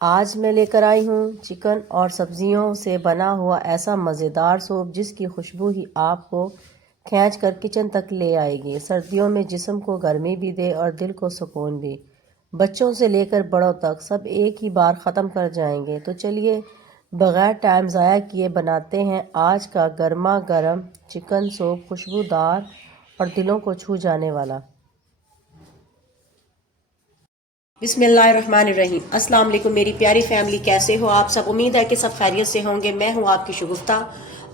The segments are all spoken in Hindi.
आज मैं लेकर आई हूँ चिकन और सब्जियों से बना हुआ ऐसा मज़ेदार सूप जिसकी खुशबू ही आपको खींच कर किचन तक ले आएगी। सर्दियों में जिस्म को गर्मी भी दे और दिल को सुकून भी। बच्चों से लेकर बड़ों तक सब एक ही बार ख़त्म कर जाएंगे। तो चलिए बग़ैर टाइम ज़ाया किए बनाते हैं आज का गर्मा गर्म चिकन सूप, खुशबूदार और दिलों को छू जाने वाला। बिस्मिल्लाहिर्रहमानिर्रहीम। अस्सलाम वालेकुम मेरी प्यारी फैमिली, कैसे हो आप सब? उम्मीद है कि सब खैरियत से होंगे। मैं हूं आपकी शगुफ्ता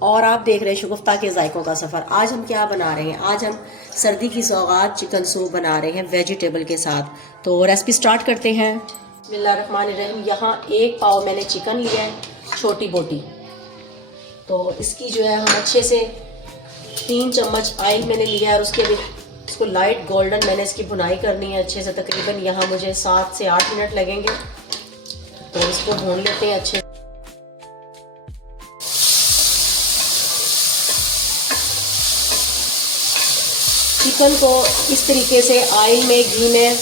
और आप देख रहे हैं शगुफ्ता के जायकों का सफ़र। आज हम क्या बना रहे हैं? आज हम सर्दी की सौगात चिकन सूप बना रहे हैं वेजिटेबल के साथ। तो रेसिपी स्टार्ट करते हैं। बिस्मिल्लाहिर्रहमानिर्रहीम। यहाँ 1 पाव मैंने चिकन लिया है, छोटी बोटी। तो इसकी जो है हम अच्छे से 3 चम्मच ऑयल मैंने लिया है और उसके भी इसको लाइट गोल्डन मैंने इसकी भुनाई करनी है अच्छे से। तकरीबन यहाँ मुझे 7 से 8 मिनट लगेंगे। तो इसको भून लेते हैं अच्छे। चिकन को इस तरीके से ऑयल में, घी में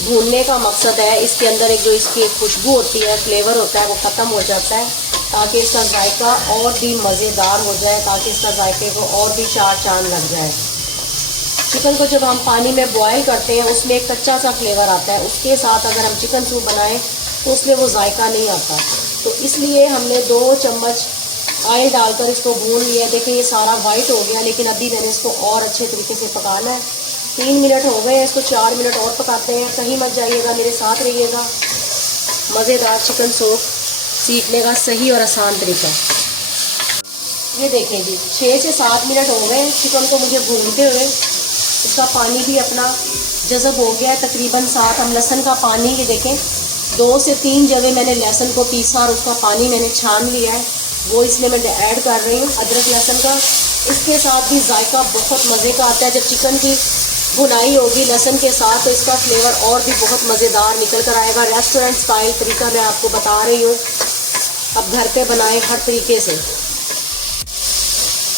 भूनने का मकसद है इसके अंदर एक जो इसकी एक खुशबू होती है, फ्लेवर होता है, वो ख़त्म हो जाता है ताकि इसका जायका और भी मज़ेदार हो जाए, ताकि इसका जायके को और भी 4 चांद लग जाए। चिकन को जब हम पानी में बॉयल करते हैं उसमें एक कच्चा सा फ्लेवर आता है, उसके साथ अगर हम चिकन सूप बनाएं तो उसमें वो जायका नहीं आता। तो इसलिए हमने 2 चम्मच ऑयल डालकर इसको भून लिया। देखिए ये सारा वाइट हो गया, लेकिन अभी मैंने इसको और अच्छे तरीके से पकाना है। 3 मिनट हो गए हैं, इसको 4 मिनट और पकाते हैं। कहीं मत जाइएगा, मेरे साथ रहिएगा। मज़ेदार चिकन सूप सीखने का सही और आसान तरीका। ये देखें जी, 6 से 7 मिनट हो गए चिकन को मुझे भूनते हुए। इसका पानी भी अपना जज़ब हो गया है तकरीबन। साथ हम लहसुन का पानी, ये देखें 2 से 3 जगह मैंने लहसुन को पीसा और उसका पानी मैंने छान लिया है, वो इसमें मैं ऐड कर रही हूँ, अदरक लहसुन का। इसके साथ भी जायका बहुत मज़े का आता है। जब चिकन की भुनाई होगी लहसुन के साथ तो इसका फ्लेवर और भी बहुत मज़ेदार निकल कर आएगा। रेस्टोरेंट स्टाइल तरीका मैं आपको बता रही हूँ, अब घर पे बनाएं हर तरीके से।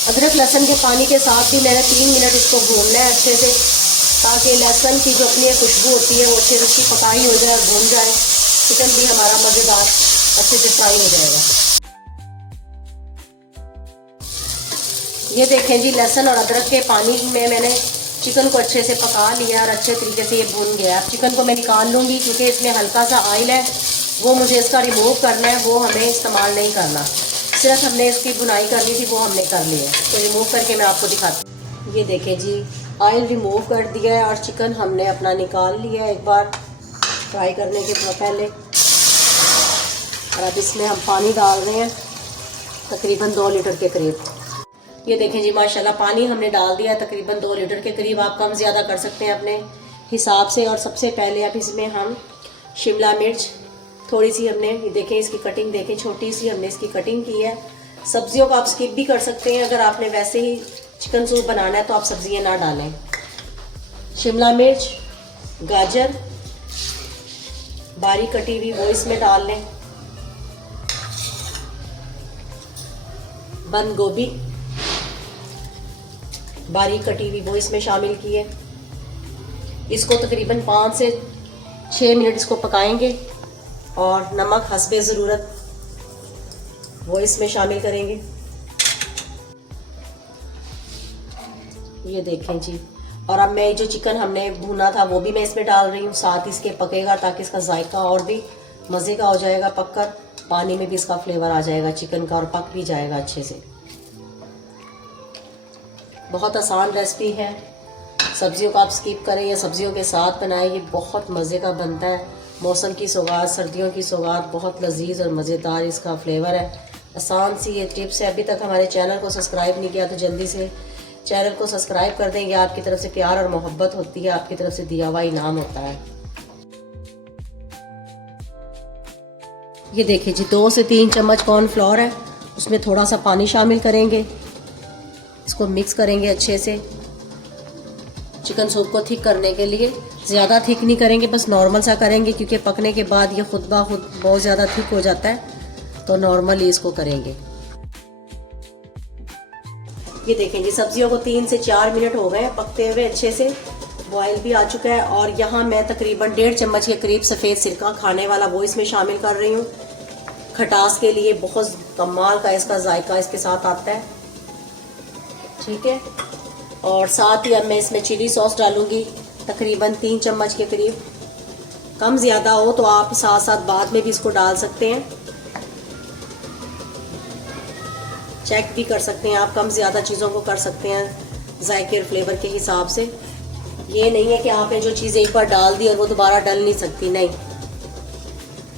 अदरक लहसुन के पानी के साथ भी मैंने 3 मिनट इसको भूनना है अच्छे से, ताकि लहसुन की जो अपनी खुशबू होती है वो अच्छे से उसकी पकाई हो जाए और भून जाए। चिकन भी हमारा मज़ेदार अच्छे से फ्राई हो जाएगा। ये देखें जी, लहसुन और अदरक के पानी में मैंने चिकन को अच्छे से पका लिया और अच्छे तरीके से ये भून गया। अब चिकन को मैं निकाल लूँगी क्योंकि इसमें हल्का सा ऑयल है, वो मुझे इसका रिमूव करना है, वो हमें इस्तेमाल नहीं करना। सिर्फ हमने इसकी बुनाई करनी थी, वो हमने कर ली है। तो रिमूव करके मैं आपको दिखाती हूँ। ये देखें जी, ऑयल रिमूव कर दिया है और चिकन हमने अपना निकाल लिया है एक बार फ्राई करने के पहले। और अब इसमें हम पानी डाल रहे हैं तकरीबन 2 लीटर के करीब। ये देखें जी, माशाल्लाह पानी हमने डाल दिया तकरीबन 2 लीटर के करीब। आप कम ज़्यादा कर सकते हैं अपने हिसाब से। और सबसे पहले अब इसमें हम शिमला मिर्च थोड़ी सी हमने, ये देखें इसकी कटिंग देखें, छोटी सी हमने इसकी कटिंग की है। सब्जियों को आप स्किप भी कर सकते हैं, अगर आपने वैसे ही चिकन सूप बनाना है तो आप सब्जियां ना डालें। शिमला मिर्च, गाजर बारीक कटी हुई वो इसमें डाल लें। बंद गोभी बारीक कटी हुई वो इसमें शामिल की है। इसको तकरीबन 5 से 6 मिनट इसको पकाएंगे और नमक हस्बे ज़रूरत वो इसमें शामिल करेंगे। ये देखें जी, और अब मैं जो चिकन हमने भुना था वो भी मैं इसमें डाल रही हूँ, साथ इसके पकेगा ताकि इसका जायका और भी मज़े का हो जाएगा। पककर पानी में भी इसका फ्लेवर आ जाएगा चिकन का और पक भी जाएगा अच्छे से। बहुत आसान रेसिपी है, सब्जियों को आप स्किप करें या सब्जियों के साथ बनाएं, ये बहुत मज़े का बनता है। मौसम की सौगात, सर्दियों की सौगात, बहुत लजीज और मज़ेदार इसका फ्लेवर है। आसान सी ये टिप्स है। अभी तक हमारे चैनल को सब्सक्राइब नहीं किया तो जल्दी से चैनल को सब्सक्राइब कर देंगे। आपकी तरफ से प्यार और मोहब्बत होती है, आपकी तरफ से दिया हुआ इनाम होता है। ये देखिए जी, 2 से 3 चम्मच कॉर्नफ्लोर है, उसमें थोड़ा सा पानी शामिल करेंगे। इसको मिक्स करेंगे अच्छे से चिकन सूप को थिक करने के लिए। ज़्यादा थिक नहीं करेंगे, बस नॉर्मल सा करेंगे क्योंकि पकने के बाद ये खुद ब खुद बहुत ज़्यादा थिक हो जाता है, तो नॉर्मली इसको करेंगे। ये देखें जी, सब्जियों को 3 से 4 मिनट हो गए पकते हुए अच्छे से। बॉयल भी आ चुका है। और यहाँ मैं तकरीबन 1.5 चम्मच के करीब सफ़ेद सिरका खाने वाला वो इसमें शामिल कर रही हूँ। खटास के लिए बहुत कमाल का इसका जायका इसके साथ आता है, ठीक है। और साथ ही अब मैं इसमें चिली सॉस डालूंगी तकरीबन 3 चम्मच के करीब। कम ज़्यादा हो तो आप साथ साथ बाद में भी इसको डाल सकते हैं, चेक भी कर सकते हैं आप, कम ज़्यादा चीज़ों को कर सकते हैं जायके और फ्लेवर के हिसाब से। ये नहीं है कि आपने जो चीज़ एक बार डाल दी और वो दोबारा डल नहीं सकती, नहीं।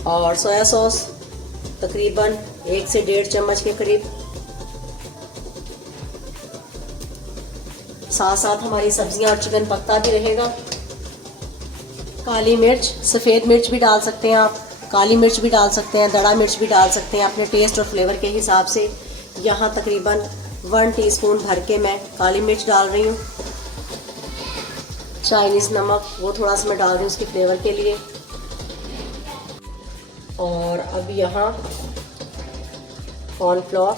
और सोया सॉस तकरीबन 1 से 1.5 चम्मच के करीब। साथ साथ हमारी सब्जियां और चिकन पकता भी रहेगा। काली मिर्च, सफ़ेद मिर्च भी डाल सकते हैं आप, काली मिर्च भी डाल सकते हैं, दड़ा मिर्च भी डाल सकते हैं अपने टेस्ट और फ्लेवर के हिसाब से। यहाँ तकरीबन 1 टीस्पून भर के मैं काली मिर्च डाल रही हूँ। चाइनीज़ नमक वो थोड़ा सा मैं डाल रही हूँ उसके फ्लेवर के लिए। और अब यहाँ कॉर्नफ्लोर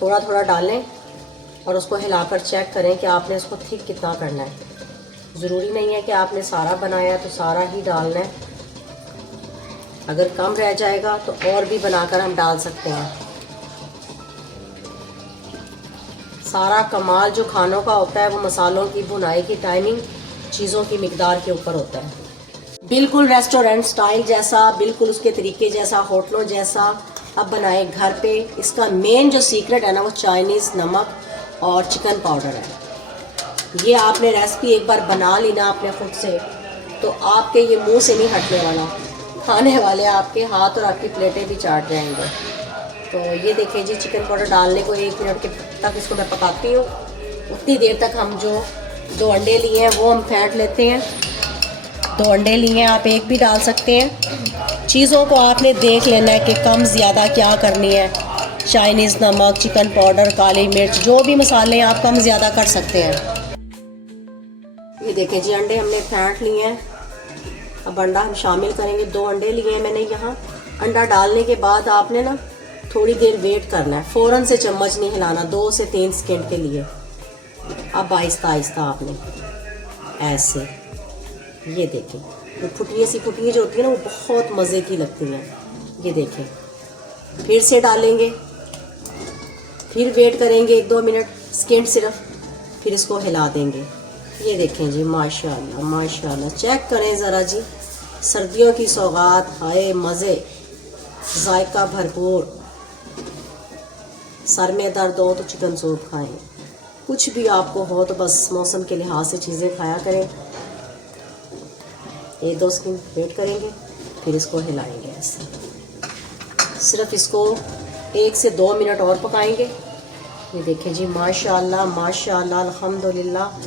थोड़ा थोड़ा डालें और उसको हिलाकर चेक करें कि आपने इसको थिक कितना करना है। ज़रूरी नहीं है कि आपने सारा बनाया तो सारा ही डालना है, अगर कम रह जाएगा तो और भी बनाकर हम डाल सकते हैं। सारा कमाल जो खानों का होता है वो मसालों की भुनाई की टाइमिंग, चीज़ों की मिकदार के ऊपर होता है। बिल्कुल रेस्टोरेंट स्टाइल जैसा, बिल्कुल उसके तरीके जैसा, होटलों जैसा अब बनाए घर पे। इसका मेन जो सीक्रेट है ना वो चाइनीज़ नमक और चिकन पाउडर है। ये आपने रेसिपी एक बार बना ली ना अपने खुद से तो आपके ये मुंह से नहीं हटने वाला, खाने वाले आपके हाथ और आपकी प्लेटें भी चाट जाएंगे। तो ये देखिए जी, चिकन पाउडर डालने को 1 मिनट के तक इसको मैं पकाती हूँ। उतनी देर तक हम जो 2 अंडे लिए हैं वो हम फेंट लेते हैं। 2 अंडे लिए हैं, आप 1 भी डाल सकते हैं। चीज़ों को आपने देख लेना है कि कम ज़्यादा क्या करनी है। चाइनीज़ नमक, चिकन पाउडर, काली मिर्च, जो भी मसाले आप कम ज़्यादा कर सकते हैं। ये देखें जी, अंडे हमने फेंट लिए हैं। अब अंडा हम शामिल करेंगे। 2 अंडे लिए हैं मैंने यहाँ। अंडा डालने के बाद आपने ना थोड़ी देर वेट करना है, फ़ौरन से चम्मच नहीं हिलाना, 2 से 3 सेकंड के लिए। अब आहिस्ता आहिस्ता आपने ऐसे, ये देखें, वो फुटियाँ जो होती है ना वो बहुत मज़े की लगती हैं। ये देखें, फिर से डालेंगे, फिर वेट करेंगे 1-2 मिनट सेकंड सिर्फ, फिर इसको हिला देंगे। ये देखें जी, माशाल्लाह माशाल्लाह, चेक करें ज़रा जी, सर्दियों की सौगात, हाय मज़े, जायका भरपूर। सर में दर्द हो तो चिकन सूप खाएं, कुछ भी आपको हो तो बस मौसम के लिहाज से चीज़ें खाया करें। 1-2 सेकंड वेट करेंगे, फिर इसको हिलाएंगे ऐसे। सिर्फ इसको 1 से 2 मिनट और पकाएंगे। ये देखें जी, माशाल्लाह माशाल्लाह, अल्हम्दुलिल्लाह,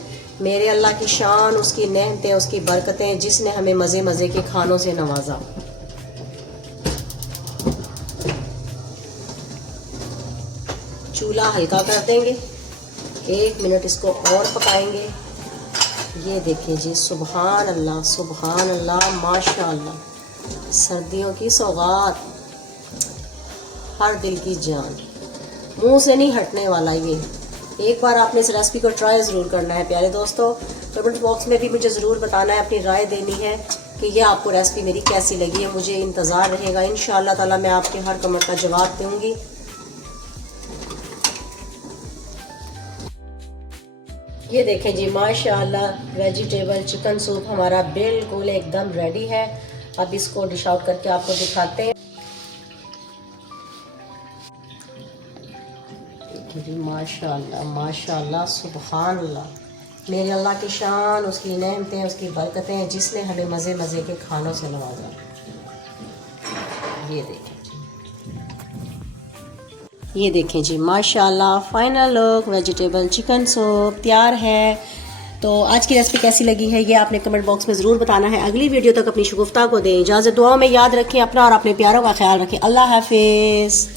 मेरे अल्लाह की शान, उसकी नेमतें, उसकी बरकतें, जिसने हमें मज़े मज़े के खानों से नवाजा। चूल्हा हल्का कर देंगे, 1 मिनट इसको और पकाएंगे। ये देखिए जी, सुभान अल्लाह, माशाअल्लाह, सर्दियों की सौगात, हर दिल की जान, मुंह से नहीं हटने वाला। ये एक बार आपने इस रेसिपी को ट्राई ज़रूर करना है प्यारे दोस्तों। कमेंट बॉक्स में भी मुझे ज़रूर बताना है, अपनी राय देनी है कि ये आपको रेसिपी मेरी कैसी लगी है। मुझे इंतज़ार रहेगा, इंशाअल्लाह ताला मैं आपके हर कमेंट का जवाब दूँगी। ये देखें जी, माशाअल्लाह, वेजिटेबल चिकन सूप हमारा बिल्कुल एकदम रेडी है। अब इसको डिश आउट करके आपको दिखाते हैं। देखिए जी, माशाअल्लाह माशाअल्लाह, सुभान अल्लाह, मेरे अल्लाह की शान, उसकी नेमतें, उसकी बरकतें, जिसने हमें मज़े मज़े के खानों से नवाजा। ये देखें, ये देखें जी, माशाल्लाह, final look, vegetable chicken soup तैयार है। तो आज की रेसिपी कैसी लगी है ये आपने कमेंट बॉक्स में ज़रूर बताना है। अगली वीडियो तक अपनी शगुफ्ता को दें इजाज़त, दुआओं में याद रखें अपना और अपने प्यारों का ख्याल रखें। अल्लाह हाफिज़।